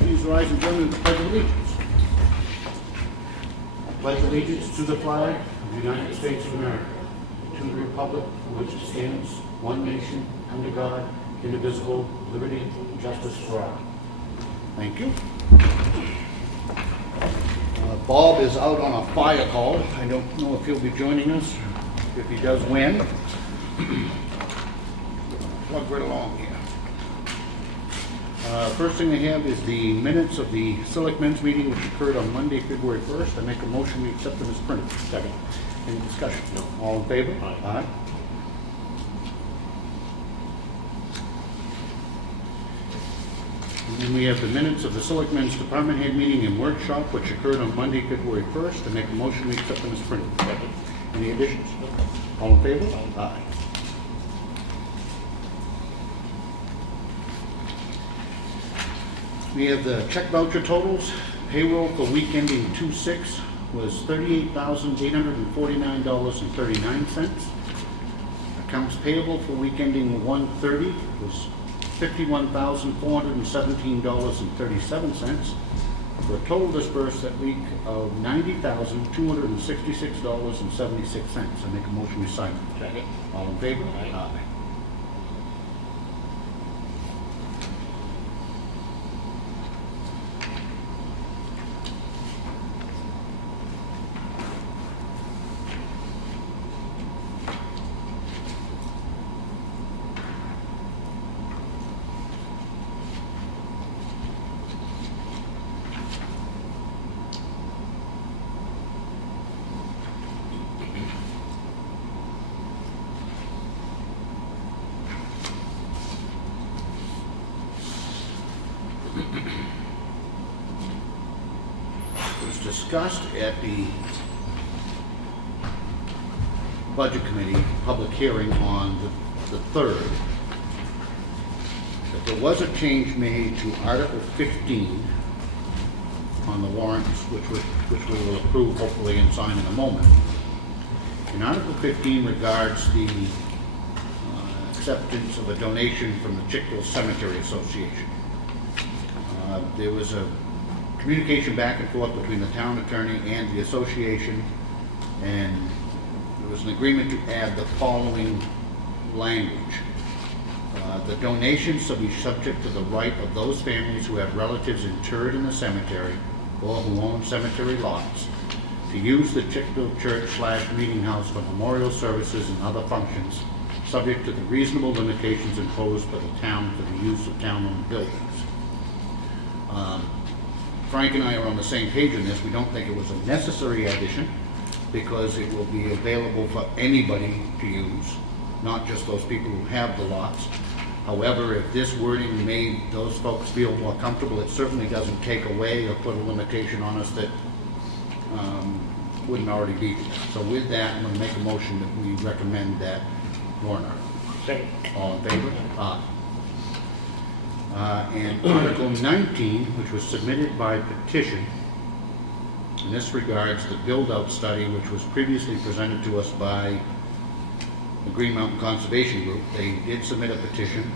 Please rise and join me in the Pledge of Allegiance. I pledge allegiance to the flag of the United States of America, to the republic for which it stands, one nation, under God, indivisible, liberty and justice for all. Thank you. Bob is out on a fire call. I don't know if he'll be joining us. If he does, when. Plug right along here. First thing I have is the minutes of the Selectmen's meeting, which occurred on Monday, February 1st. I make a motion we accept them as printed. Second. Any discussion? No. All in favor? Aye. Aye. And then we have the minutes of the Selectmen's Department Head meeting and workshop, which occurred on Monday, February 1st. I make a motion we accept them as printed. Second. Any additions? All in favor? Aye. We have the check voucher totals. Payroll for week ending 2/6 was $38,849.39. Accounts payable for week ending 1/30 was $51,417.37, for a total disbursed that week of $90,266.76. I make a motion we sign. Second. All in favor? Aye. It was discussed at the Budget Committee public hearing on the 3rd that there was a change made to Article 15 on the warrants, which we will approve hopefully and sign in a moment. And Article 15 regards the acceptance of a donation from the Chickville Cemetery Association. There was a communication back and forth between the town attorney and the association, and there was an agreement to add the following language. The donations shall be subject to the right of those families who have relatives interred in the cemetery or who own cemetery lots to use the Chickville Church/Meeting House for memorial services and other functions, subject to the reasonable limitations imposed by the town for the use of town-owned buildings. Frank and I are on the same page in this. We don't think it was a necessary addition because it will be available for anybody to use, not just those people who have the lots. However, if this wording made those folks feel more comfortable, it certainly doesn't take away or put a limitation on us that wouldn't already be there. So with that, I'm going to make a motion that we recommend that warrant article. Second. All in favor? Aye. And Article 19, which was submitted by petition, and this regards the build-out study which was previously presented to us by the Green Mountain Conservation Group. They did submit a petition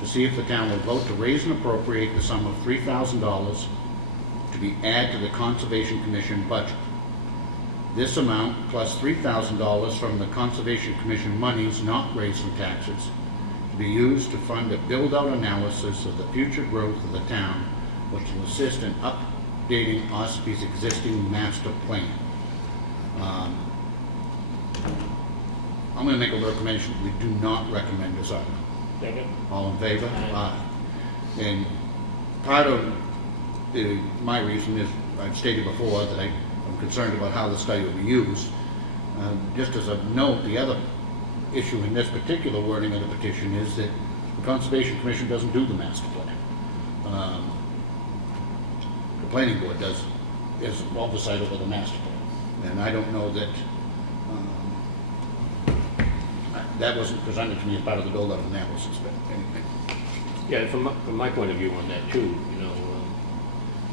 to see if the town would vote to raise and appropriate the sum of $3,000 to be added to the Conservation Commission budget. This amount, plus $3,000 from the Conservation Commission monies not raised from taxes, to be used to fund a build-out analysis of the future growth of the town, which will assist in updating Ossepee's existing master plan. I'm going to make a recommendation. We do not recommend this item. Second. All in favor? Aye. And part of my reason is, I've stated before that I'm concerned about how the study will be used. Just as a note, the other issue in this particular wording of the petition is that the Conservation Commission doesn't do the master plan. The planning board does oversight over the master plan. And I don't know that that wasn't presented to me as part of the build-out analysis, but anyway. Yeah, from my point of view on that too,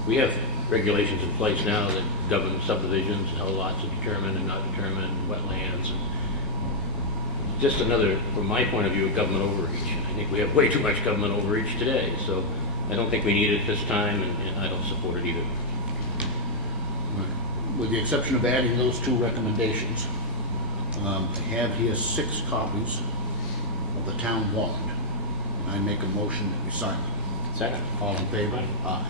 we have regulations in place now that govern subdivisions, how lots are determined and not determined, wetlands, and just another, from my point of view, government overreach. I think we have way too much government overreach today, so I don't think we need it this time, and I don't support it either. With the exception of adding those two recommendations, I have here 6 copies of the town warrant. And I make a motion that we sign it. Second. All in favor? Aye.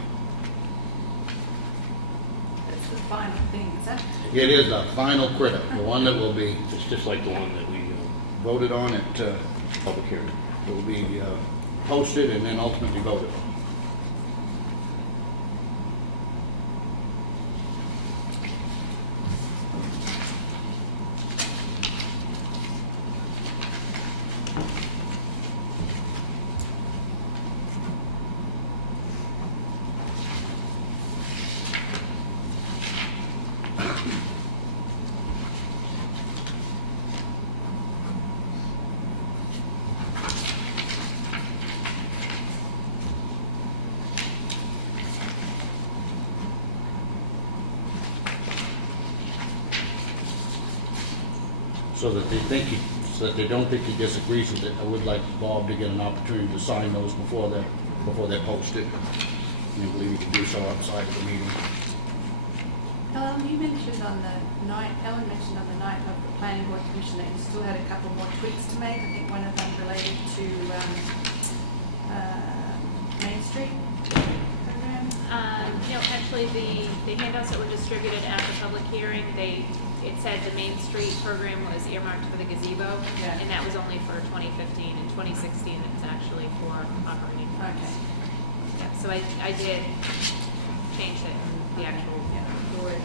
That's the final thing, is that? It is the final critter, the one that will be It's just like the one that we voted on at, public hearing. will be posted and then ultimately voted on. So that they think he, so that they don't think he disagrees with it, I would like Bob to get an opportunity to sign those before they're posted. And I believe he can do so outside of the meeting. Ellen, you mentioned on the night, Ellen mentioned on the night of the planning board commission that you still had a couple more tweaks to make. I think one of them related to Main Street program. No, actually, the handouts that were distributed at the public hearing, it said the Main Street program was earmarked for the gazebo, Yeah. and that was only for 2015. In 2016, it's actually for operating. Okay. Yeah, so I did change it in the actual word.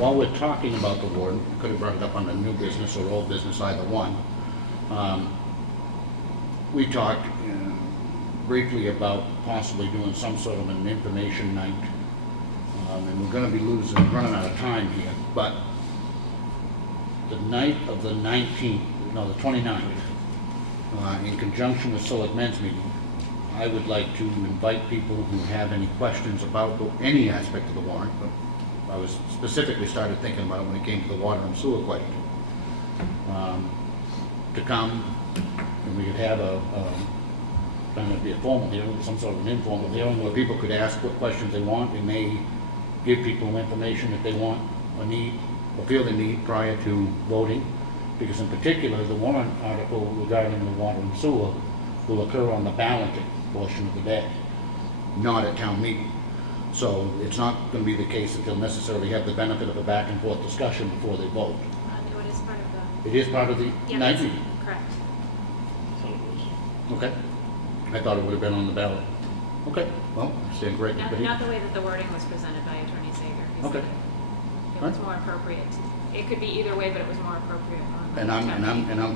While we're talking about the warrant, we could have brought it up on the new business or old business, either one. We talked briefly about possibly doing some sort of an information night. And we're going to be running out of time here, but the night of the 19th, no, the 29th, in conjunction with Selectmen's meeting, I would like to invite people who have any questions about any aspect of the warrant, but I was specifically started thinking about it when it came to the water and sewer question, to come, and we could have kind of be a formal hearing, some sort of an informal hearing where people could ask what questions they want. They may give people information that they want or need or feel they need prior to voting, because in particular the warrant article regarding the water and sewer will occur on the balloting portion of the day, not at town meeting. So it's not going to be the case that they'll necessarily have the benefit of a back and forth discussion before they vote. No, it is part of the. It is part of the Yeah, night that's meeting. correct. So it was. Okay. I thought it would have been on the ballot. Okay, well, I stand corrected. Not the way that the wording was presented by Attorney Sager. He Okay. said it was more appropriate. It could be either way, but it was more appropriate on the And I'm town.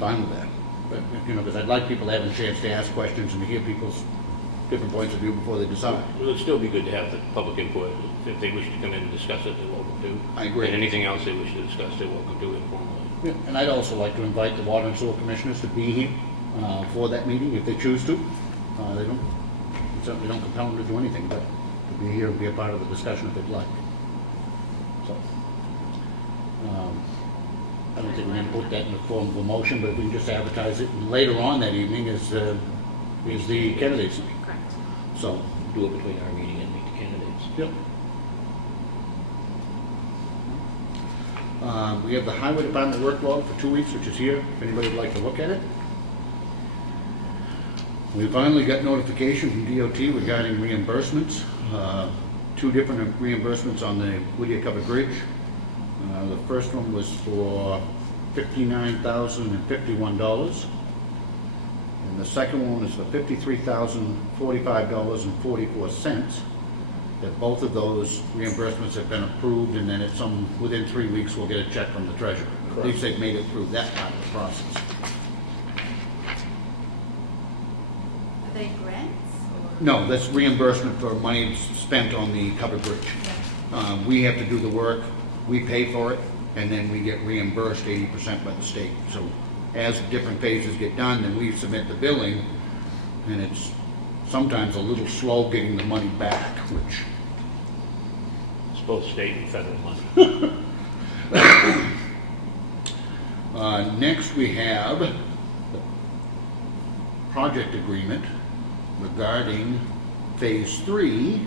fine with that. But, because I'd like people to have a chance to ask questions and to hear people's different points of view before they decide. It would still be good to have the public input. If they wish to come in and discuss it, they're welcome to. I agree. And anything else they wish to discuss, they're welcome to informally. Yeah, and I'd also like to invite the water and sewer commissioners to be here for that meeting if they choose to. They certainly don't compel them to do anything, but to be here and be a part of the discussion if they'd like. So, I don't think we're going to put that in the form of a motion, but we can just advertise it. And later on that evening is the candidates night. Correct. So, Do it between our meeting and meet the candidates. yep. We have the highway department work log for 2 weeks, which is here, if anybody would like to look at it. We finally got notification from DOT regarding reimbursements. 2 different reimbursements on the Whittier Covered Bridge. The first one was for $59,051. And the second one is for $53,045.44. That both of those reimbursements have been approved, and then within 3 weeks we'll get a check from the treasurer. At least they've made it through that part of the process. Are they grants or? No, that's reimbursement for money spent on the covered bridge. We have to do the work, we pay for it, and then we get reimbursed 80% by the state. So as different phases get done, then we submit the billing, and it's sometimes a little slow getting the money back, which... It's both state and federal money. Next we have the project agreement regarding phase 3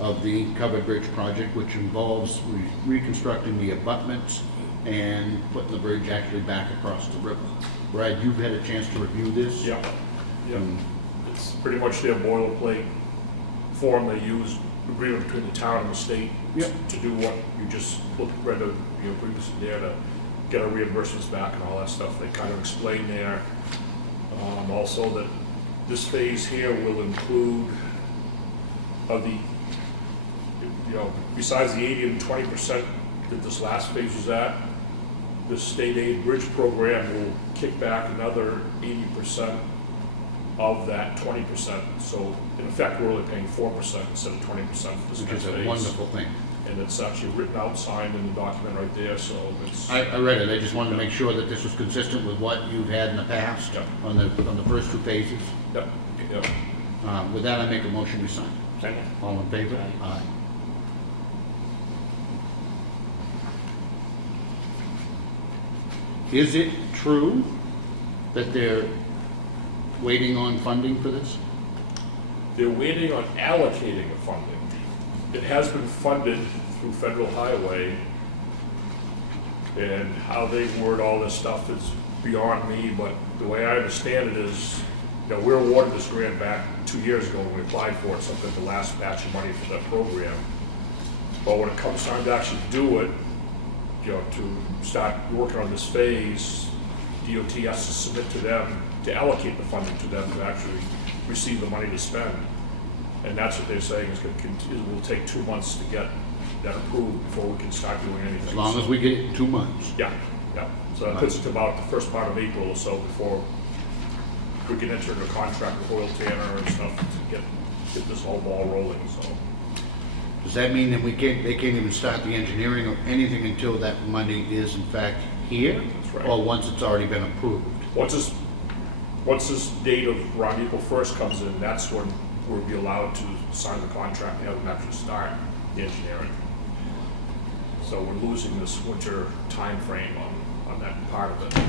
of the covered bridge project, which involves reconstructing the abutments and putting the bridge actually back across the river. Brad, you've had a chance to review this? Yeah, yeah. Um, It's pretty much their boilerplate form they use, agreement between the town and the state Yep. to do what you just read previously there, to get our reimbursements back and all that stuff. They kind of explain there also that this phase here will include besides the 80 and 20% that this last phase was at, the state aid bridge program will kick back another 80% of that 20%. So in effect, we're only paying 4% instead of 20% for this Which next is a phase. wonderful thing. And it's actually written out, signed in the document right there, so it's. I read it, I just wanted to make sure that this was consistent with what you've had in the past Yep. on the first 2 phases. Yep, yep. With that, I make a motion we sign. Second. All in favor? Aye. Is it true that they're waiting on funding for this? They're waiting on allocating the funding. It has been funded through federal highway, and how they word all this stuff is beyond me, but the way I understand it is, we're awarded this grant back 2 years ago when we applied for it, something like the last batch of money for that program. But when it comes time to actually do it, to start working on this phase, DOT has to submit to them, to allocate the funding to them to actually receive the money to spend. And that's what they're saying, it will take 2 months to get that approved before we can start doing anything. As long as we get it in 2 months. Yeah, yeah. So that puts it to about the first part of April or so before we can enter into a contract with Oil Tanner and stuff to get this whole ball rolling, so. Does that mean that they can't even start the engineering or anything until that money is in fact here? That's right. Or once it's already been approved? Once this date of around April 1st comes in, that's when we'll be allowed to sign the contract and have them actually start the engineering. So we're losing this winter time frame on that part of it.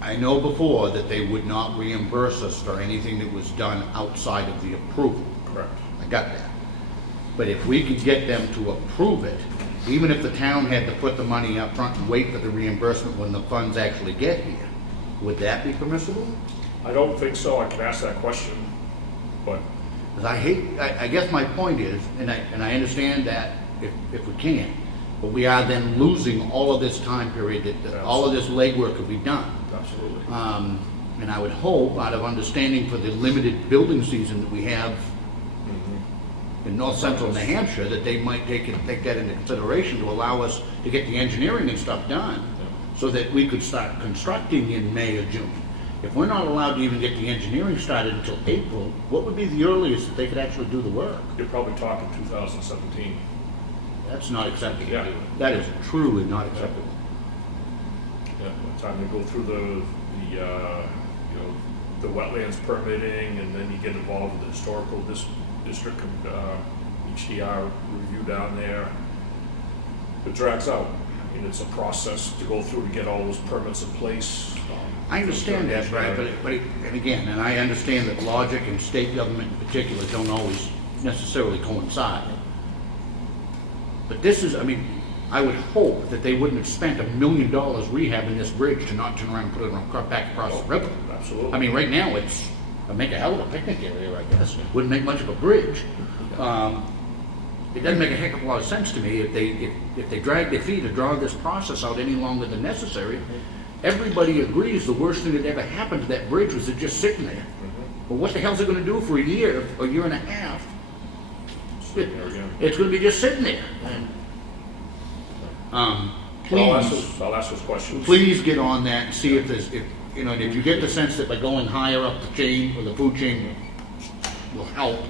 I know before that they would not reimburse us for anything that was done outside of the approval. Correct. I got that. But if we could get them to approve it, even if the town had to put the money up front and wait for the reimbursement when the funds actually get here, would that be permissible? I don't think so. I can ask that question, but 'Cause I guess my point is, and I understand that if we can, but we are then losing all of this time period, that all of this legwork could be done. absolutely. And I would hope, out of understanding for the limited building season that we have in north central New Hampshire, that they might take that into consideration to allow us to get the engineering and stuff done, so that we could start constructing in May or June. If we're not allowed to even get the engineering started until April, what would be the earliest that they could actually do the work? You're probably talking 2017. That's not acceptable. Yeah. That is truly not acceptable. Yeah, by the time you go through the wetlands permitting, and then you get involved with the historical district, HDR review down there, it drags out. I mean, it's a process to go through to get all those permits in place. I understand that, Brad, but and again, and I understand that logic and state government in particular don't always necessarily coincide. But this is, I would hope that they wouldn't have spent $1 million rehabbing this bridge to not turn around and put it back across the river. Absolutely. Right now it's, make a hell of a picnic area, I guess. Wouldn't make much of a bridge. It doesn't make a heck of a lot of sense to me if they drag their feet or draw this process out any longer than necessary. Everybody agrees the worst thing that ever happened to that bridge was it just sitting there. But what the hell's it going to do for a year and a half? It's going to be just sitting there. Please, I'll ask those questions. please get on that and see if you get the sense that by going higher up the chain or the food chain will help.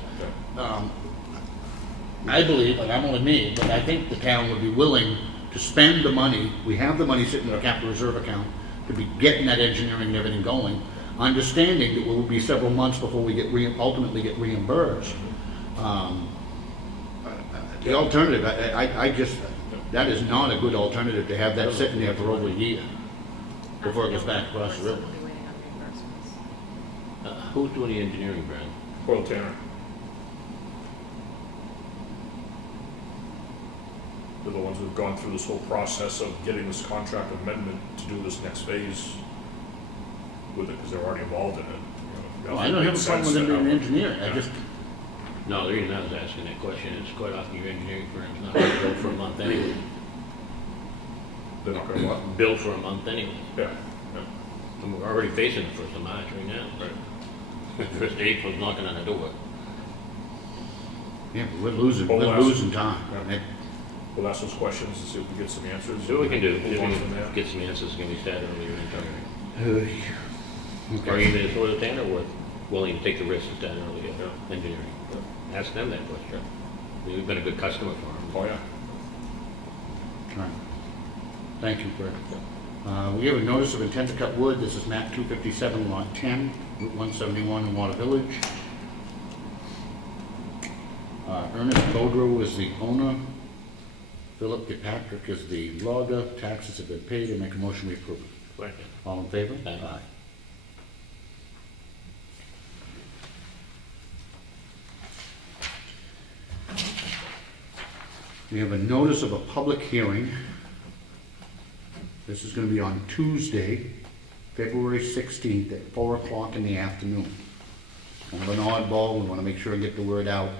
I believe, and I'm only me, but I think the town would be willing to spend the money. We have the money sitting in the capital reserve account to be getting that engineering and everything going, understanding that it will be several months before we ultimately get reimbursed. The alternative, I just, that is not a good alternative to have that sitting there for over a year. before it goes back across the river. We'll be waiting on reimbursements. Who's doing the engineering, Brad? Coil Tanner. They're the ones who've gone through this whole process of getting this contract amendment to do this next phase with it, because they're already involved in it. You know, I don't have a problem with them being an engineer, I Yeah. just, No, the reason I was asking that question is quite often your engineering firm's not gonna bill for a month anyway. They're not gonna what? Bill for a month anyway. Yeah, yeah, And we're already facing the 1st of March right now. right. First of April's knocking on the door. yeah, but we're losing time. Yeah. We'll ask those questions and see if we get some answers. See what we can do. Move on from there. Get some answers, can we start earlier in time? Or Okay. even if Oil Tanner were willing to take the risk to start earlier, Yeah. engineering. Ask them that question. We've been a good customer for them. Oh, yeah. All right. Thank you, Fred. We have a notice of intent to cut wood. This is map 257, lot 10, Route 171 in Water Village. Ernest Bodrow is the owner. Philip Kirkpatrick is the logger. Taxes have been paid. I make a motion we approve. Second. All in favor? Aye. We have a notice of a public hearing. This is going to be on Tuesday, February 16th at 4 o'clock in the afternoon. Kind of an oddball, we want to make sure and get the word out.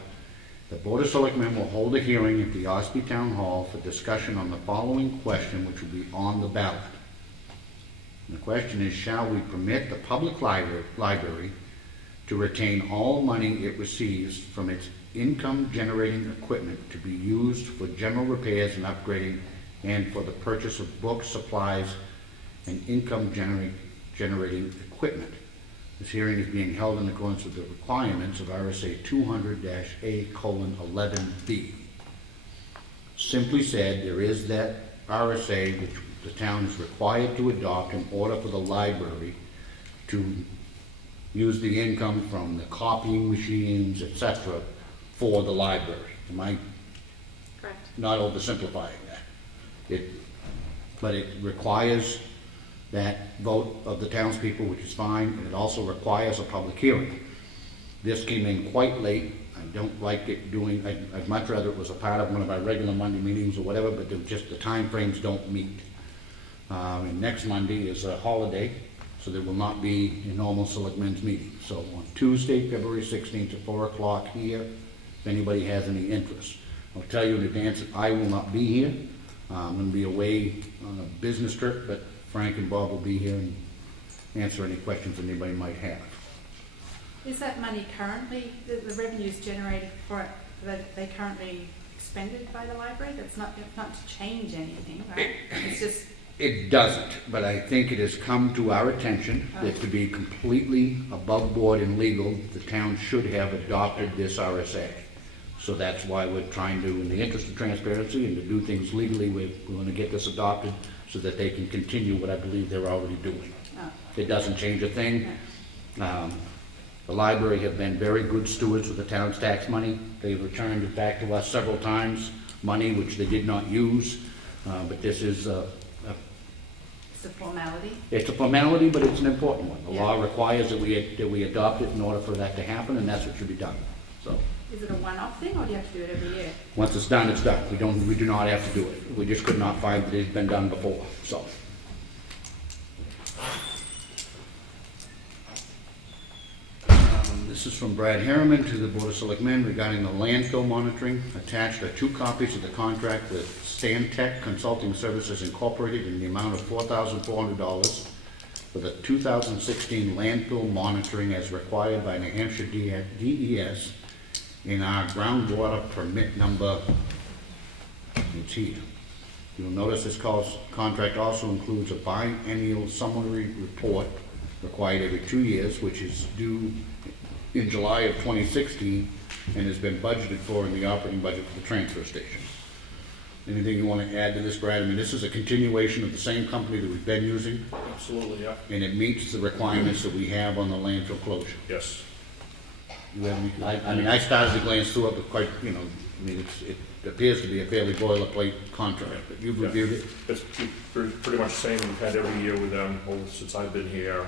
The Board of Selectmen will hold a hearing at the Ossipee Town Hall for discussion on the following question, which will be on the ballot. And the question is, shall we permit the public library to retain all money it receives from its income-generating equipment to be used for general repairs and upgrading and for the purchase of books, supplies, and income-generating equipment? This hearing is being held in accordance with the requirements of RSA 200-A:11B. Simply said, there is that RSA which the town is required to adopt in order for the library to use the income from the copying machines, etc., for the library. Am I Correct. not oversimplifying that? But it requires that vote of the townspeople, which is fine, and it also requires a public hearing. This came in quite late. I don't like it doing, I'd much rather it was a part of one of our regular Monday meetings or whatever, but the time frames don't meet. And next Monday is a holiday, so there will not be a normal selectmen's meeting. So on Tuesday, February 16th at 4 o'clock here, if anybody has any interest. I'll tell you in advance that I will not be here. I'm going to be away on a business trip, but Frank and Bob will be here and answer any questions anybody might have. Is that money currently, the revenues generated for it, that they currently expended by the library? That's not to change anything, right? It's just, It doesn't, but I think it has come to our attention that to be completely above board and legal, the town should have adopted this RSA. So that's why we're trying to, in the interest of transparency and to do things legally, we're going to get this adopted so that they can continue what I believe they're already doing. oh, It doesn't change a thing. The library have been very good stewards with the town's tax money. They've returned it back to us several times, money which they did not use. But this is, it's a formality. it's a formality, but it's an important one. The Yeah. law requires that we adopt it in order for that to happen, and that's what should be done. So, Is it a one-off thing, or do you have to do it every year? once it's done, it's done. We do not have to do it. We just could not find that it's been done before, so. This is from Brad Harriman to the Board of Selectmen regarding the landfill monitoring. Attached are 2 copies of the contract with Stantec Consulting Services Incorporated in the amount of $4,400 for the 2016 landfill monitoring as required by New Hampshire DES in our groundwater permit number. It's here. You'll notice this contract also includes a biennial summary report required every 2 years, which is due in July of 2016 and has been budgeted for in the operating budget for the transfer station. Anything you want to add to this, Brad? I mean, this is a continuation of the same company that we've been using, Absolutely, yeah. and it meets the requirements that we have on the landfill closure. Yes. You have any, I mean, I started to glance through it, but quite, you know, I mean, it appears to be a fairly boilerplate contract, but you've Yeah. reviewed it? It's pretty much the same we've had every year with them, since I've been here.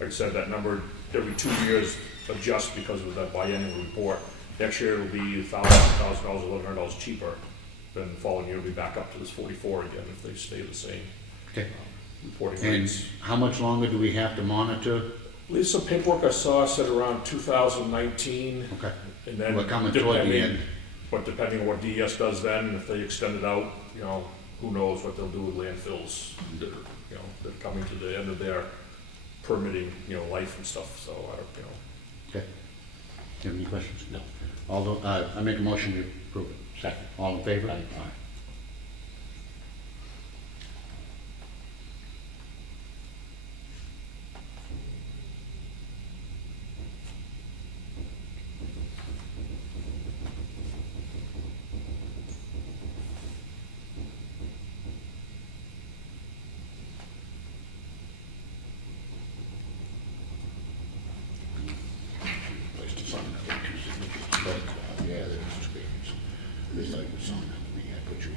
Like I said, that number every 2 years adjusts because of that biennial report. Next year it'll be $1,000, $1,100 cheaper. Then the following year it'll be back up to this 44 again if they stay the same Okay. reporting And rates. how much longer do we have to monitor? At least some paperwork I saw said around 2019. Okay. And then We're coming toward the depending, end. but depending on what DES does then, if they extend it out, you know, who knows what they'll do with landfills that are, you know, that are coming to the end of their permitting, you know, life and stuff, so I don't, you know. Okay. Do you have any questions? No. Although, I make a motion to approve it. Second. All in favor? Aye. Place to sign that with two signatures. But, yeah, there's two pages. This like the sign that me, I put you in.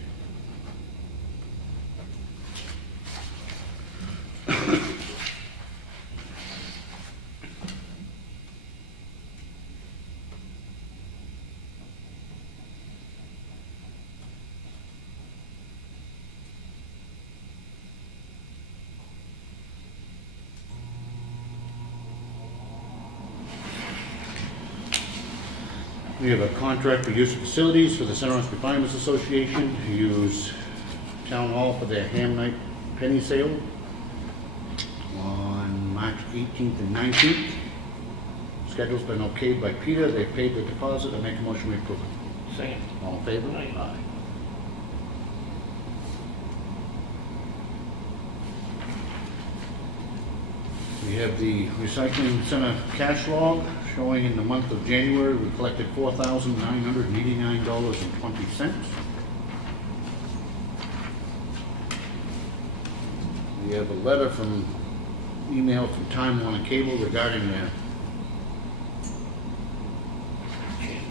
We have a contract for use of facilities for the Center Ossipee Farmers Association to use Town Hall for their ham night penny sale on March 18th and 19th. Schedule's been okayed by Peter, they've paid the deposit, I make a motion we approve it. Second. All in favor? Aye. We have the recycling center cash log showing in the month of January, we collected $4,989.20. We have a letter from, email from Time Warner Cable regarding their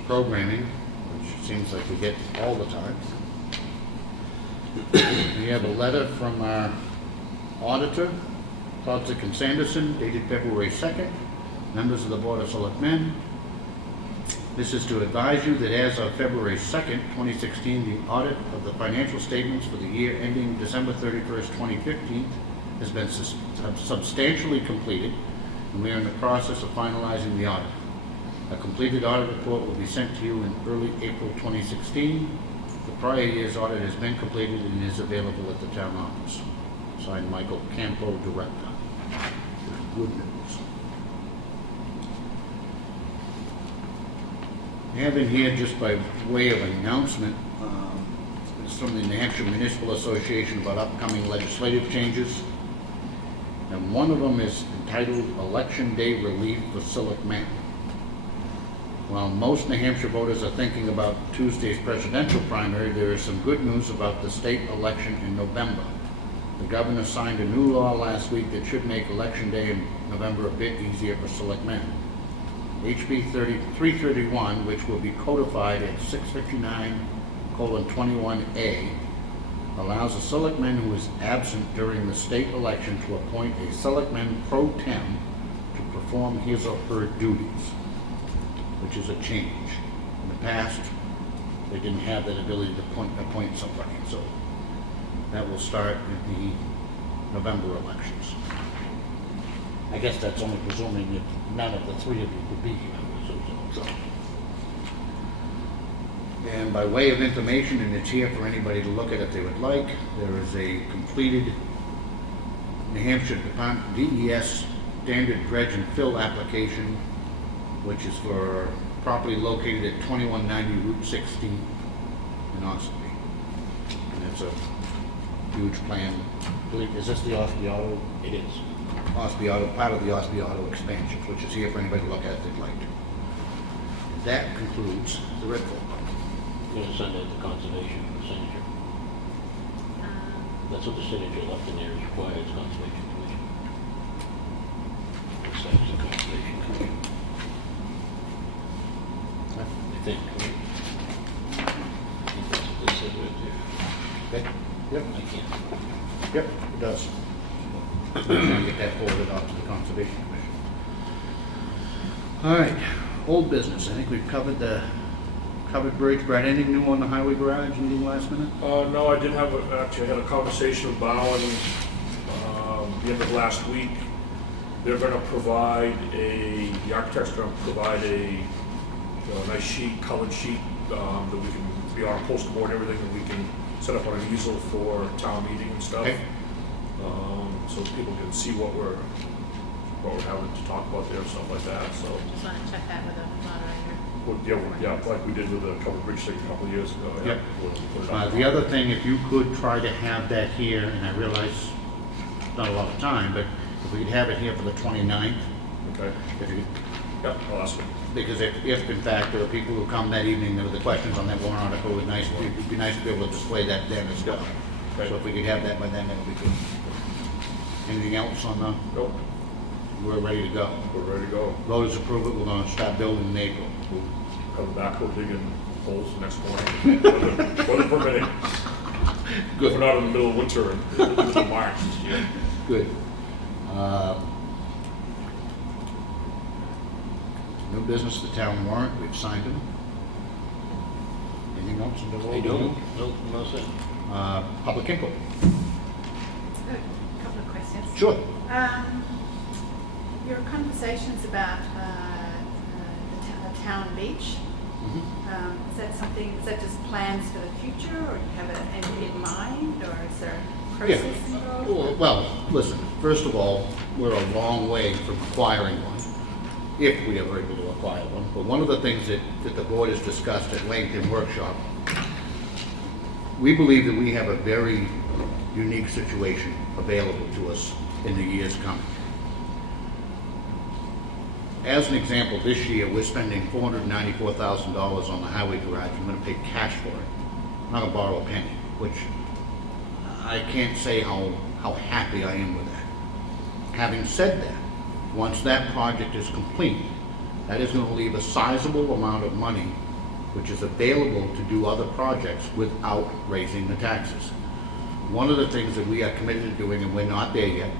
programming, which seems like we get all the time. We have a letter from our auditor, Todzik and Sanderson, dated February 2nd, members of the Board of Selectmen. This is to advise you that as of February 2nd, 2016, the audit of the financial statements for the year ending December 31st, 2015 has been substantially completed, and we are in the process of finalizing the audit. A completed audit report will be sent to you in early April 2016. The prior year's audit has been completed and is available at the town office. Signed, Michael Campo, Director. Good news. I have in here, just by way of announcement, it's from the New Hampshire Municipal Association about upcoming legislative changes. And one of them is entitled Election Day Relief for Selectmen. While most New Hampshire voters are thinking about Tuesday's presidential primary, there is some good news about the state election in November. The governor signed a new law last week that should make Election Day in November a bit easier for selectmen. HB 331, which will be codified at 659:21A, allows a selectman who is absent during the state election to appoint a selectman pro tem to perform his or her duties, which is a change. In the past, they didn't have that ability to appoint somebody, so that will start with the November elections. I guess that's only presuming that none of the three of you could be here. So. And by way of information, and it's here for anybody to look at if they would like, there is a completed New Hampshire Department DES standard dredge and fill application, which is for property located at 2190 Route 16 in Ossipee. And it's a huge plan. Is this the Ossipee Auto? It is. Ossipee Auto, part of the Ossipee Auto expansion, which is here for anybody to look at if they'd like to. That concludes the red folder. You're gonna send that to conservation for signature. That's what the signature left in there is required, it's conservation commission. It's the conservation commission. think, right? I think that's what this says right Okay? Yep, there. I can't. yep, it does. We're trying to get that forwarded off to the Conservation Commission. All right, old business. I think we've covered the covered bridge. Brad, anything new on the highway garage? Anything last minute? No, I did have, actually, I had a conversation with Bowen, the end of last week. They're gonna provide the architect's gonna provide a nice sheet, colored sheet, that we can be on a poster board and everything, and we can set up on an easel for town meeting and stuff. Okay. So people can see what we're having to talk about there and stuff like that, so. Just wanna check that with the moderator. Yeah, like we did with the covered bridge thing a couple of years ago. Yeah. Yep. We'll put it on. The other thing, if you could try to have that here, and I realize not a lot of time, but if we could have it here for the 29th, Okay, if you, yeah, I'll ask them. because if in fact there are people who come that evening with the questions on that warrant article, it'd be nice to be able to display that then as well. Okay. So if we could have that by then, that would be good. Anything else on the, Nope, we're ready to go. we're ready to go. Voters approve it, we're gonna start building in April. We'll come back, we'll dig in holes next morning. Weather permitting. Good. We're not in the middle of winter until March this year. Good. New business, the town warrant, we've signed them. Anything else? They don't? Nope, I'm all set. Public input. A couple of questions. Sure. Your conversations about the town beach, is that something, is that just plans for the future, or do you have an end in mind, or is there a process involved? Well, listen, first of all, we're a long way from acquiring one, if we ever able to acquire one. But one of the things that the board has discussed at length in workshop, we believe that we have a very unique situation available to us in the years coming. As an example, this year, we're spending $494,000 on the highway garage. I'm gonna pay cash for it. I'm not gonna borrow a penny, which I can't say how happy I am with that. Having said that, once that project is complete, that is gonna leave a sizable amount of money which is available to do other projects without raising the taxes. One of the things that we are committed to doing, and we're not there yet,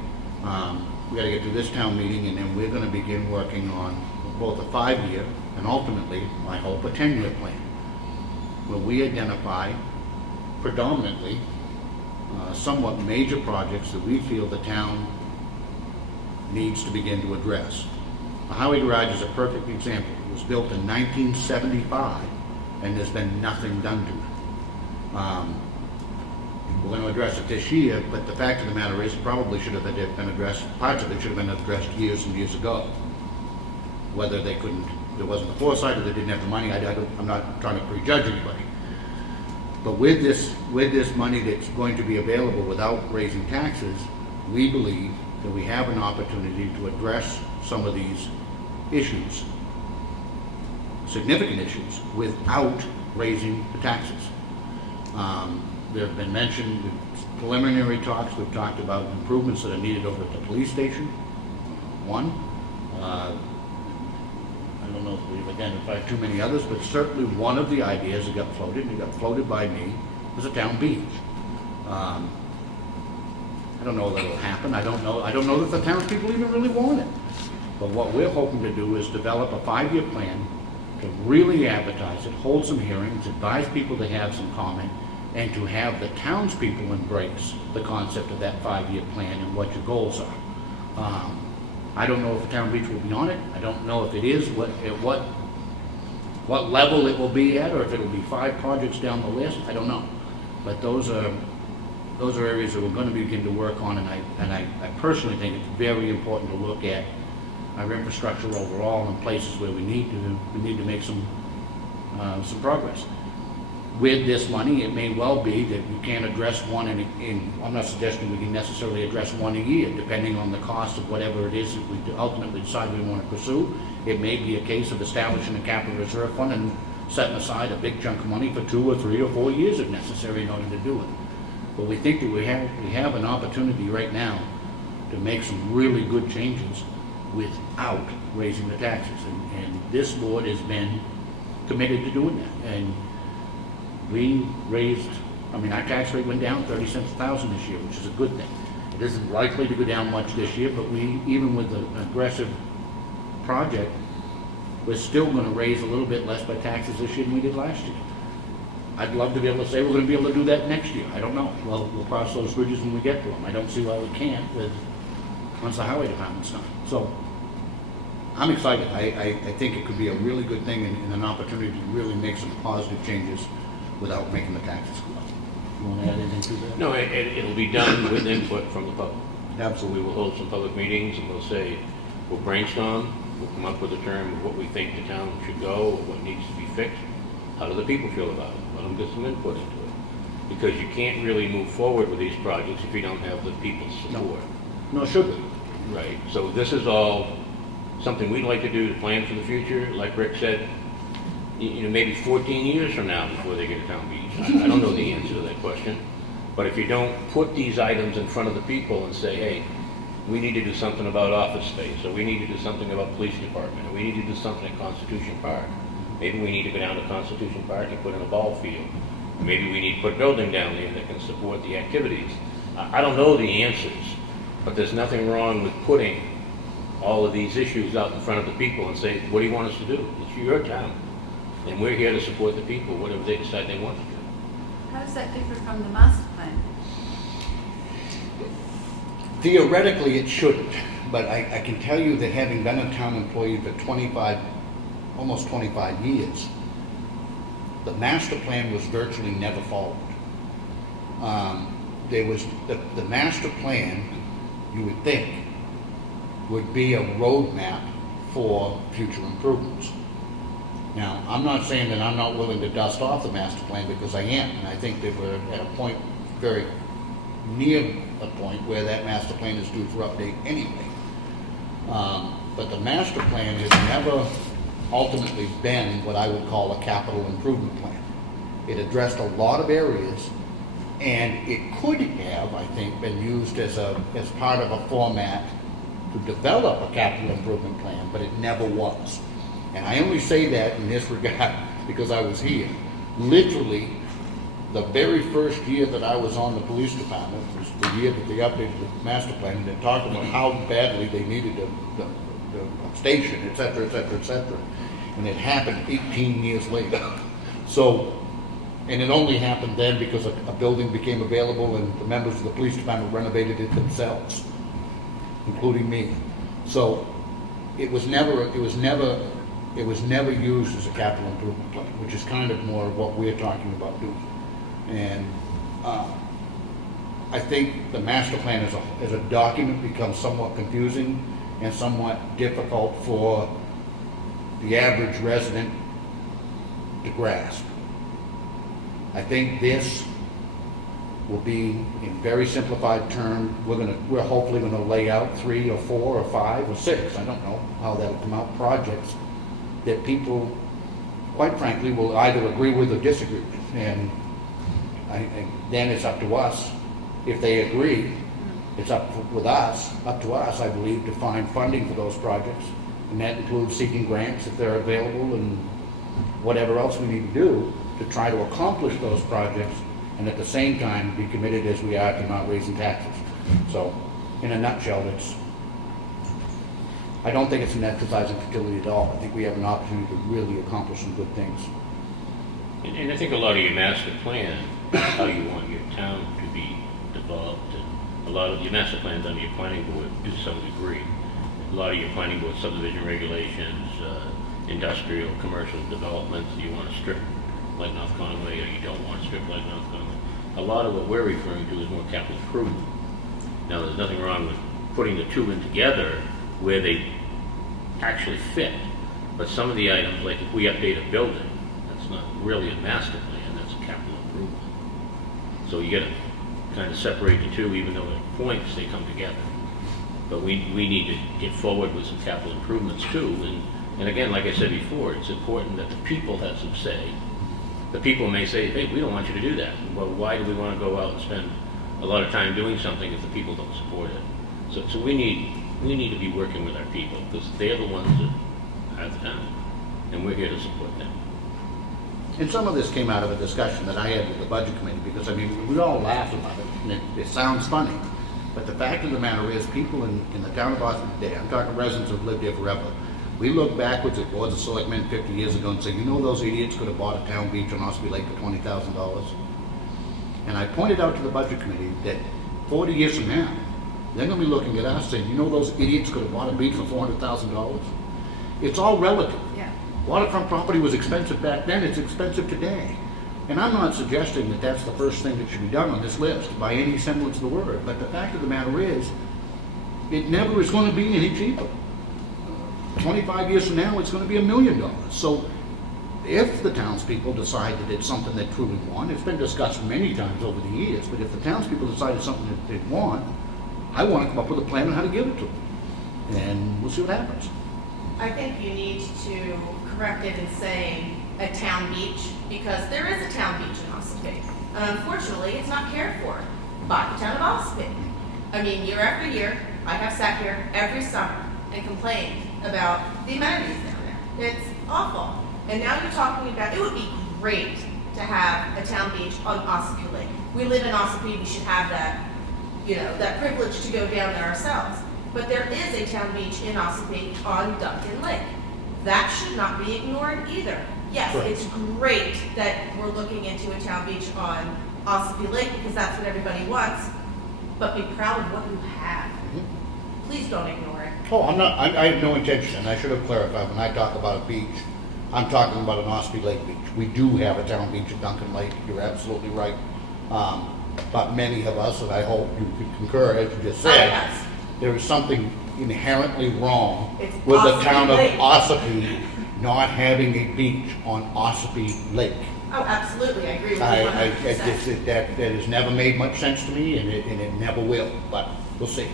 we gotta get to this town meeting, and then we're gonna begin working on both a 5-year and ultimately, I hope, a 10-year plan, where we identify predominantly somewhat major projects that we feel the town needs to begin to address. The highway garage is a perfect example. It was built in 1975, and there's been nothing done to it. We're going to address it this year, but the fact of the matter is, it probably should have been addressed, parts of it should have been addressed years and years ago. Whether they couldn't, there wasn't the foresight, or they didn't have the money, I'm not trying to prejudge anybody. But with this money that's going to be available without raising taxes, we believe that we have an opportunity to address some of these issues, significant issues, without raising the taxes. There have been mentioned preliminary talks. We've talked about improvements that are needed over at the police station. One, I don't know if we've identified too many others, but certainly one of the ideas that got floated, and it got floated by me, was a town beach. I don't know that it'll happen. I don't know that the townspeople even really want it. But what we're hoping to do is develop a 5-year plan to really advertise it, hold some hearings, advise people to have some comment, and to have the townspeople embrace the concept of that 5-year plan and what your goals are. I don't know if the town beach will be on it. I don't know if it is, what level it will be at, or if it'll be 5 projects down the list. I don't know. But those are areas that we're going to begin to work on, and I personally think it's very important to look at our infrastructure overall in places where we need to make some progress. With this money, it may well be that we can't address one I'm not suggesting we can necessarily address one a year, depending on the cost of whatever it is that we ultimately decide we want to pursue. It may be a case of establishing a capital reserve fund and setting aside a big chunk of money for 2 or 3 or 4 years if necessary in order to do it. But we think that we have an opportunity right now to make some really good changes without raising the taxes. And this board has been committed to doing that. And we raised, I mean, our tax rate went down 30 cents a thousand this year, which is a good thing. It isn't likely to go down much this year, but we, even with an aggressive project, we're still gonna raise a little bit less by taxes this year than we did last year. I'd love to be able to say we're gonna be able to do that next year. I don't know. Well, we'll cross those bridges when we get to them. I don't see why we can't once the highway department's done. So, I'm excited. I think it could be a really good thing and an opportunity to really make some positive changes without making the taxes go up. You wanna add anything to that? No, it'll be done with input from the public. So Absolutely. we will hold some public meetings and we'll say, we'll brainstorm, we'll come up with a term of what we think the town should go, or what needs to be fixed. How do the people feel about it? Let them get some input into it. Because you can't really move forward with these projects if you don't have the people's support. No sugar. Right, so this is all something we'd like to do to plan for the future. Like Rick said, you know, maybe 14 years from now before they get a town beach. I don't know the answer to that question. But if you don't put these items in front of the people and say, hey, we need to do something about office space, or we need to do something about police department, or we need to do something at Constitution Park. Maybe we need to go down to Constitution Park and put in a ball field. Maybe we need to put a building down there that can support the activities. I don't know the answers, but there's nothing wrong with putting all of these issues out in front of the people and say, what do you want us to do? It's your town, and we're here to support the people, whatever they decide they want to do. How does that differ from the master plan? Theoretically, it shouldn't, but I can tell you that having been a town employee for almost 25 years, the master plan was virtually never followed. There was the master plan, you would think, would be a roadmap for future improvements. Now, I'm not saying that I'm not willing to dust off the master plan, because I am, and I think that we're at a point very near a point where that master plan is due for update anyway. But the master plan has never ultimately been what I would call a capital improvement plan. It addressed a lot of areas, and it could have, I think, been used as part of a format to develop a capital improvement plan, but it never was. And I only say that in this regard because I was here. Literally, the very first year that I was on the police department was the year that they updated the master plan, and they talked about how badly they needed the station, et cetera, et cetera, et cetera. And it happened 18 years later. So, and it only happened then because a building became available and the members of the police department renovated it themselves, including me. So it was never used as a capital improvement plan, which is kind of more what we're talking about doing. And I think the master plan as a document becomes somewhat confusing and somewhat difficult for the average resident to grasp. I think this will be, in very simplified terms, we're hopefully gonna lay out 3 or 4 or 5 or 6, I don't know how that'll come out, projects that people, quite frankly, will either agree with or disagree with. And then it's up to us. If they agree, it's up to us, I believe, to find funding for those projects. And that includes seeking grants if they're available and whatever else we need to do to try to accomplish those projects, and at the same time be committed as we are to not raising taxes. So, in a nutshell, I don't think it's an exercise in futility at all. I think we have an opportunity to really accomplish some good things. And I think a lot of your master plan, how you want your town to be developed, and a lot of your master plans under your planning board to some degree. A lot of your planning board subdivision regulations, industrial, commercial developments, you want to strip like North Conway, or you don't want to strip like North Conway. A lot of what we're referring to is more capital improvement. Now, there's nothing wrong with putting the two in together where they actually fit. But some of the items, like if we update a building, that's not really a master plan, that's a capital improvement. So you got to kind of separate the two, even though at points they come together. But we need to get forward with some capital improvements too. And again, like I said before, it's important that the people have some say. The people may say, hey, we don't want you to do that. Well, why do we want to go out and spend a lot of time doing something if the people don't support it? So we need to be working with our people, because they're the ones that are the town, and we're here to support them. And some of this came out of a discussion that I had with the budget committee, because, I mean, we all laugh about it, and it sounds funny. But the fact of the matter is, people in the town of Boston today, I'm talking residents who've lived here forever, we look backwards at boards of selectmen 50 years ago and say, you know, those idiots could have bought a town beach on Ossipee Lake for $20,000. And I pointed out to the budget committee that 40 years from now, they're gonna be looking at us saying, you know, those idiots could have bought a beach for $400,000. It's all relative. Yeah. Waterfront property was expensive back then, it's expensive today. And I'm not suggesting that that's the first thing that should be done on this list, by any semblance of the word, but the fact of the matter is, it never is gonna be any cheaper. 25 years from now, it's gonna be $1 million. So if the townspeople decide that it's something they truly want, it's been discussed many times over the years, but if the townspeople decide it's something that they want, I wanna come up with a plan on how to give it to them. And we'll see what happens. I think you need to correct it in saying a town beach, because there is a town beach in Ossipee. And unfortunately, it's not cared for by the town of Ossipee. I mean, year after year, I have sat here every summer and complained about the amenities down there. It's awful. And now you're talking about, it would be great to have a town beach on Ossipee Lake. We live in Ossipee, we should have that, you know, that privilege to go down there ourselves. But there is a town beach in Ossipee on Duncan Lake. That should not be ignored either. Yes, Right. it's great that we're looking into a town beach on Ossipee Lake because that's what everybody wants, but be proud of what you have. Please don't ignore it. Oh, I have no intention, and I should have clarified, when I talk about a beach, I'm talking about an Ossipee Lake beach. We do have a town beach at Duncan Lake, you're absolutely right. But many of us, and I hope you could concur, as you just said, Yes. there is something inherently wrong It's with the Ossipee town of Lake. Ossipee not having a beach on Ossipee Lake. Oh, absolutely, I agree with you I 100%. that has never made much sense to me, and it never will, but we'll see.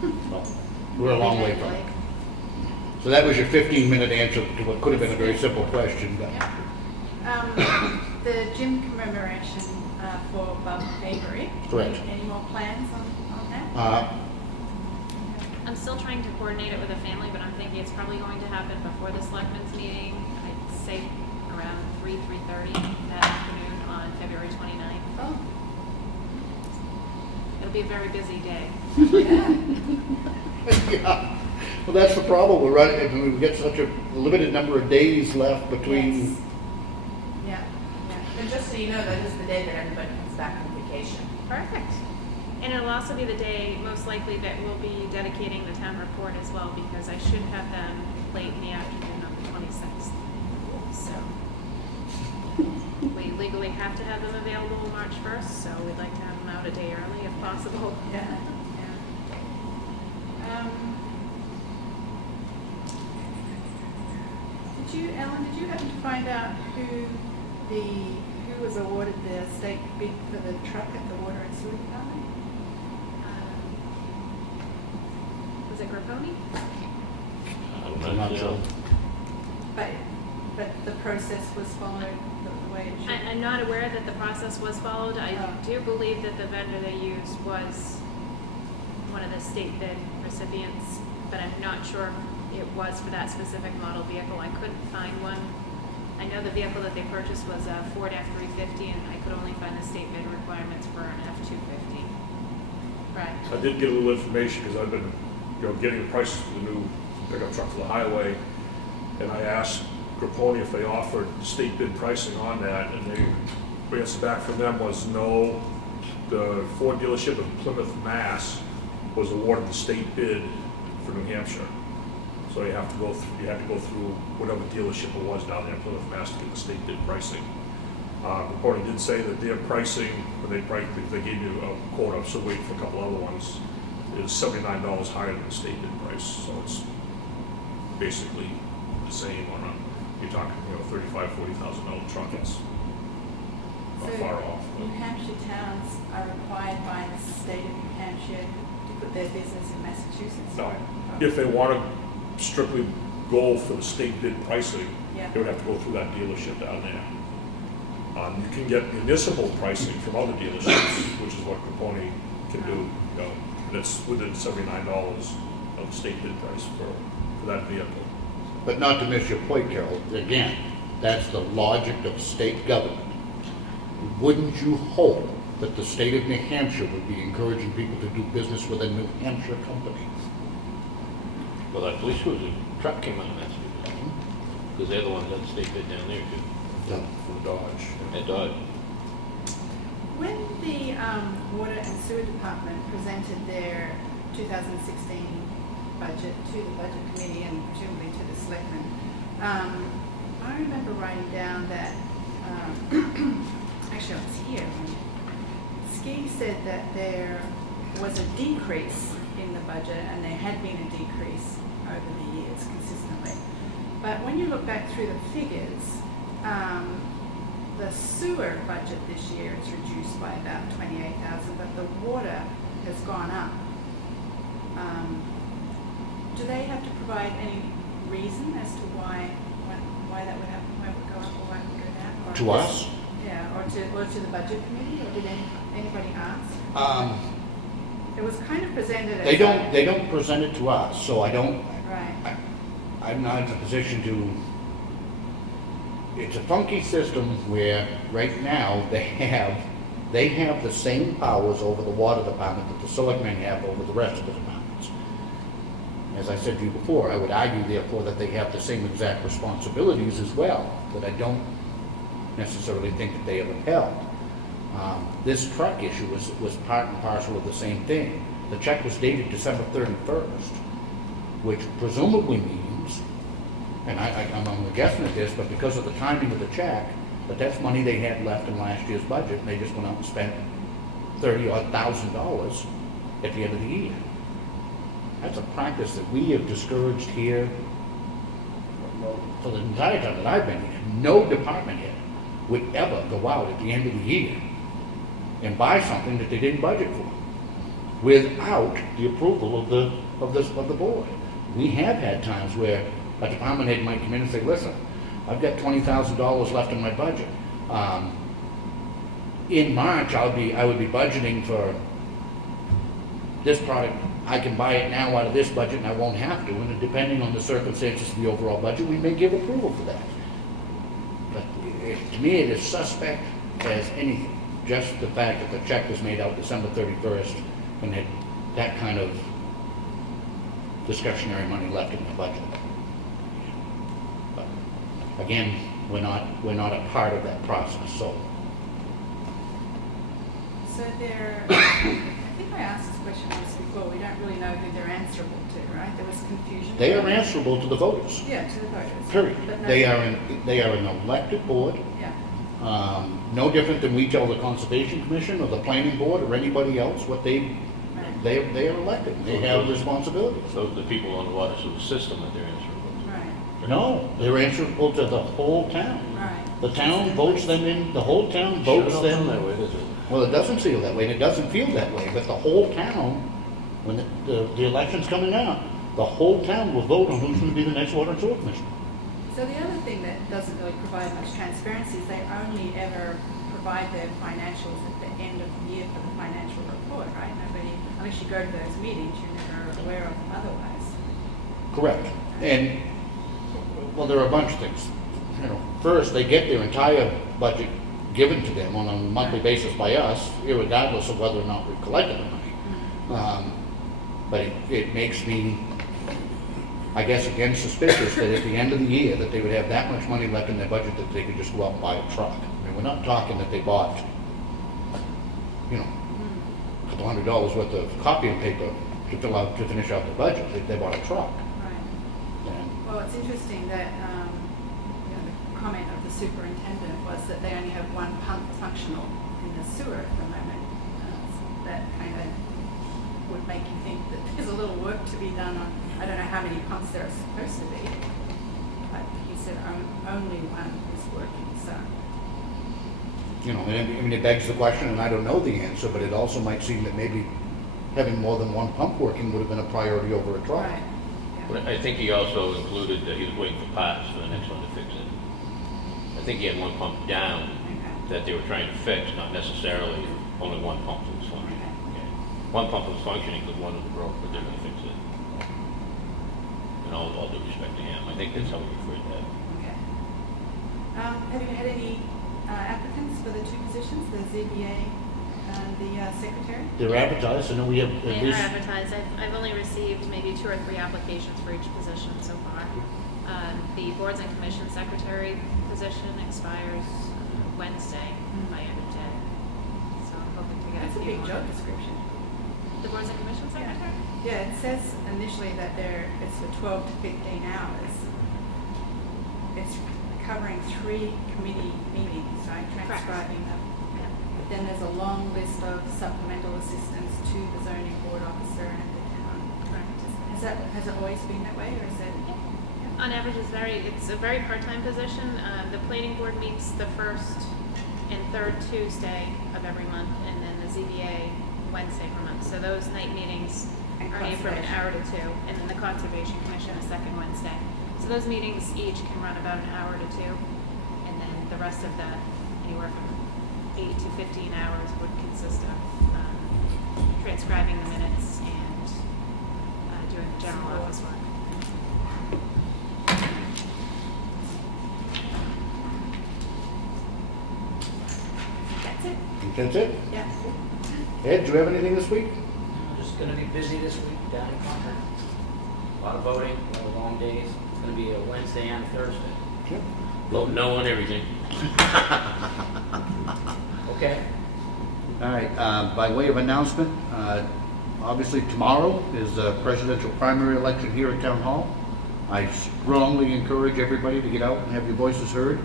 So, we're a long way from it. So that was your 15-minute answer to what could have been a very simple question, but. The gym commemoration for Bob Avery. Correct. Any more plans on that? I'm still trying to coordinate it with a family, but I'm thinking it's probably going to happen before the selectmen's meeting. I'd say around 3:30 that afternoon on February 29th. Oh, It'll be a very busy day. Yeah, well, that's the problem, we're running, I mean, we've got such a limited number of days left between. yes. Yeah, yeah. And just so you know, that is the day that everybody comes back from vacation. Perfect. And it'll also be the day, most likely, that we'll be dedicating the town report as well, because I should have them late in the afternoon on the 26th. So, we legally have to have them available March 1st, so we'd like to have them out a day early if possible. Yeah, yeah. Ellen, did you happen to find out who was awarded the state bid for the truck at the water and sewer department? Was it Grapponi? I'm not sure. But the process was followed the way it should? I'm not aware that the process was followed. I Oh. do believe that the vendor they used was one of the state bid recipients, but I'm not sure it was for that specific model vehicle. I couldn't find one. I know the vehicle that they purchased was a Ford F-350, and I could only find the state bid requirements for an F-250. Right. I did get a little information because I've been, getting the prices for the new pickup truck for the highway, and I asked Grapponi if they offered state bid pricing on that, and the answer back from them was no. The Ford dealership in Plymouth, Mass, was awarded the state bid for New Hampshire. So you had to go through whatever dealership it was down there in Plymouth, Mass, to get the state bid pricing. Grapponi did say that their pricing, when they gave me a quote, I'm still waiting for a couple other ones, is $79 higher than the state bid price. So it's basically the same on a, you're talking, $35,000, $40,000 truck. It's not far off. New Hampshire towns are required by the state of New Hampshire to put their business in Massachusetts? No, if they want to strictly go for the state bid pricing, Yeah. they would have to go through that dealership down there. You can get municipal pricing from other dealerships, which is what Comeau can do, and it's within $79 of the state bid price for that vehicle. But not to miss your point, Carol, again, That's the logic of state government. Wouldn't you hope that the state of New Hampshire would be encouraging people to do business with a New Hampshire company? Well, that police cruiser truck came out of Massachusetts, because they're the ones that state bid down there too, From Dodge. at Dodge. When the Water and Sewer Department presented their 2016 budget to the Budget Committee and presumably to the Selectmen, I remember writing down that, actually I was here, Ski said that there was a decrease in the budget and there had been a decrease over the years consistently. But when you look back through the figures, the sewer budget this year is reduced by about 28,000, but the water has gone up. Do they have to provide any reason as to why that would happen, why it would go up or why it would go down? Or To us? Yeah, or to the budget committee, or did anybody ask? It was kind of presented as They don't present it to us, so I don't, Right. I'm not in a position to, it's a funky system where right now they have the same powers over the water department that the selectmen have over the rest of the departments. As I said to you before, I would argue therefore that they have the same exact responsibilities as well, that I don't necessarily think that they have upheld. This truck issue was part and parcel of the same thing. The check was dated December 31st, which presumably means, and I'm only guessing at this, but because of the timing of the check, but that's money they had left in last year's budget, and they just went out and spent $30,000 at the end of the year. That's a practice that we have discouraged here for the entire time that I've been here. No department head would ever go out at the end of the year and buy something that they didn't budget for without the approval of the board. We have had times where a department head might come in and say, listen, I've got $20,000 left in my budget. In March, I would be budgeting for this product. I can buy it now out of this budget and I won't have to. And depending on the circumstances of the overall budget, we may give approval for that. But to me, it is suspect as anything. Just the fact that the check was made out December 31st and had that kind of discretionary money left in the budget. But again, we're not a part of that process, so. So I think I asked this question once before, we don't really know who they're answerable to, right? There was confusion. They are answerable to the voters, Yeah, to the voters. period. But no- They are an elected board, Yeah, no different than we tell the Conservation Commission or the Planning Board or anybody else what they are elected. They have responsibilities. So the people on the water sewer system that they're answerable to. right, No, they're answerable to the whole town. right. The town votes them in, the whole town votes Sure don't them. feel that way, does it? Well, it doesn't feel that way, and it doesn't feel that way, but the whole town, when the election's coming out, the whole town will vote on who's gonna be the next water and sewer commissioner. So the other thing that doesn't really provide much transparency is they only ever provide their financials at the end of the year for the financial report, right? Nobody, unless you go to those meetings, you're never aware of them otherwise. Correct. And, well, there are a bunch of things. You know, first, they get their entire budget given to them on a monthly basis by us, irregardless of whether or not we've collected the money. But it makes me, I guess, again suspicious that at the end of the year, that they would have that much money left in their budget that they could just go out and buy a truck. I mean, we're not talking that they bought, you know, a couple $100 worth of copying paper to finish out the budget. They bought a truck. Right. And Well, it's interesting that, the comment of the superintendent was that they only have one pump functional in the sewer at the moment. So that kind of would make you think that there's a little work to be done on, I don't know how many pumps there are supposed to be, but he said only one is working, so. you know, I mean, it begs the question, and I don't know the answer, but it also might seem that maybe having more than one pump working would have been a priority over a truck. Right. Yeah. But I think he also included that he was waiting for parts for the next one to fix it. I think he had one pump down Okay. that they were trying to fix, not necessarily only one pump that was functioning. Okay. One pump was functioning because one was broke, but they're gonna fix it. And all due respect to him, I think that's how we referred that. Okay. Have you had any applicants for the two positions, the ZBA and the secretary? They're advertised, and then we have at They are least, advertised. I've only received maybe 2 or 3 applications for each position so far. The boards and commission secretary position expires Wednesday by end of day. So I'm hoping to get That's a few big more. job description. The boards and commission secretary? Yeah, it says initially that it's for 12 to 15 hours. It's covering 3 committee meetings, right, transcribing them. Yeah. Then there's a long list of supplemental assistance to the zoning board officer and the town. Correct. Has it always been that way, or is it? On average, it's a very part-time position. The planning board meets the first and third Tuesday of every month, and then the ZBA Wednesday per month. So those night meetings And are anywhere from an hour conservation. to 2, and then the Conservation Commission a second Wednesday. So those meetings each can run about an hour to 2, and then the rest of the anywhere from 8 to 15 hours would consist of transcribing the minutes and doing the general office work. That's it? think that's it. Yeah. Ed, do you have anything this week? Just gonna be busy this week down in Concord. A lot of voting, a lot of long days. It's gonna be a Wednesday and a Thursday. Vote no on everything. Okay? All right, by way of announcement, obviously tomorrow is the presidential primary election here at Town Hall. I strongly encourage everybody to get out and have your voices heard.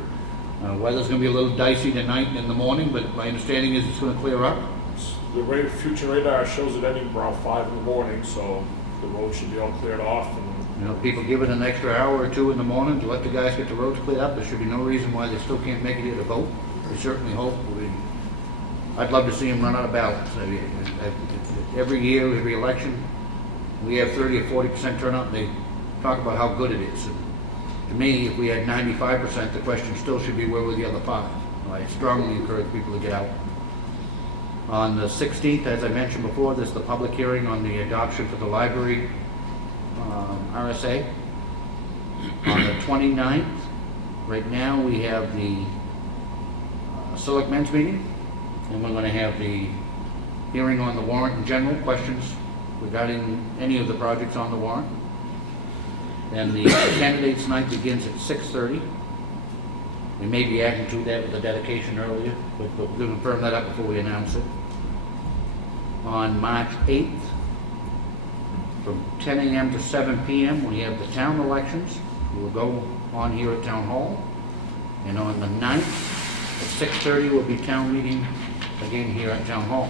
Weather's gonna be a little dicey tonight and in the morning, but my understanding is it's gonna clear up. The future radar shows it ending around 5 in the morning, so the road should be all cleared off. And You know, people give it an extra hour or 2 in the morning to let the guys get the roads cleared up. There should be no reason why they still can't make it here to vote. We certainly hope. I'd love to see them run out of ballots. Every year, every election, we have 30 or 40% turnout, and they talk about how good it is. And to me, if we had 95%, the question still should be where were the other 5? I strongly encourage people to get out. On the 16th, as I mentioned before, there's the public hearing on the adoption for the library RSA. On the 29th, right now, we have the Selectmen's meeting, and we're going to have the hearing on the warrant in general, questions regarding any of the projects on the warrant. And the candidates night begins at 6:30. We may be adding to that with the dedication earlier, but we're going to confirm that up before we announce it. On March 8th, from 10 a.m. to 7 p.m., we have the town elections. We will go on here at Town Hall. And on the 9th, at 6:30, will be town meeting again here at Town Hall.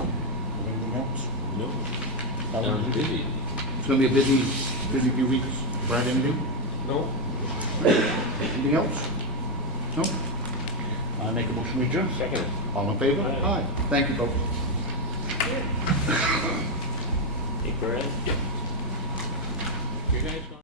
Anything else? No. Sounds busy. It's going to be a busy few weeks. Brad, anything? no, Anything else? No? I make a motion to adjourn. Second. All in favor? Aye. Thank you, both. Hey, Brad? Yeah. You guys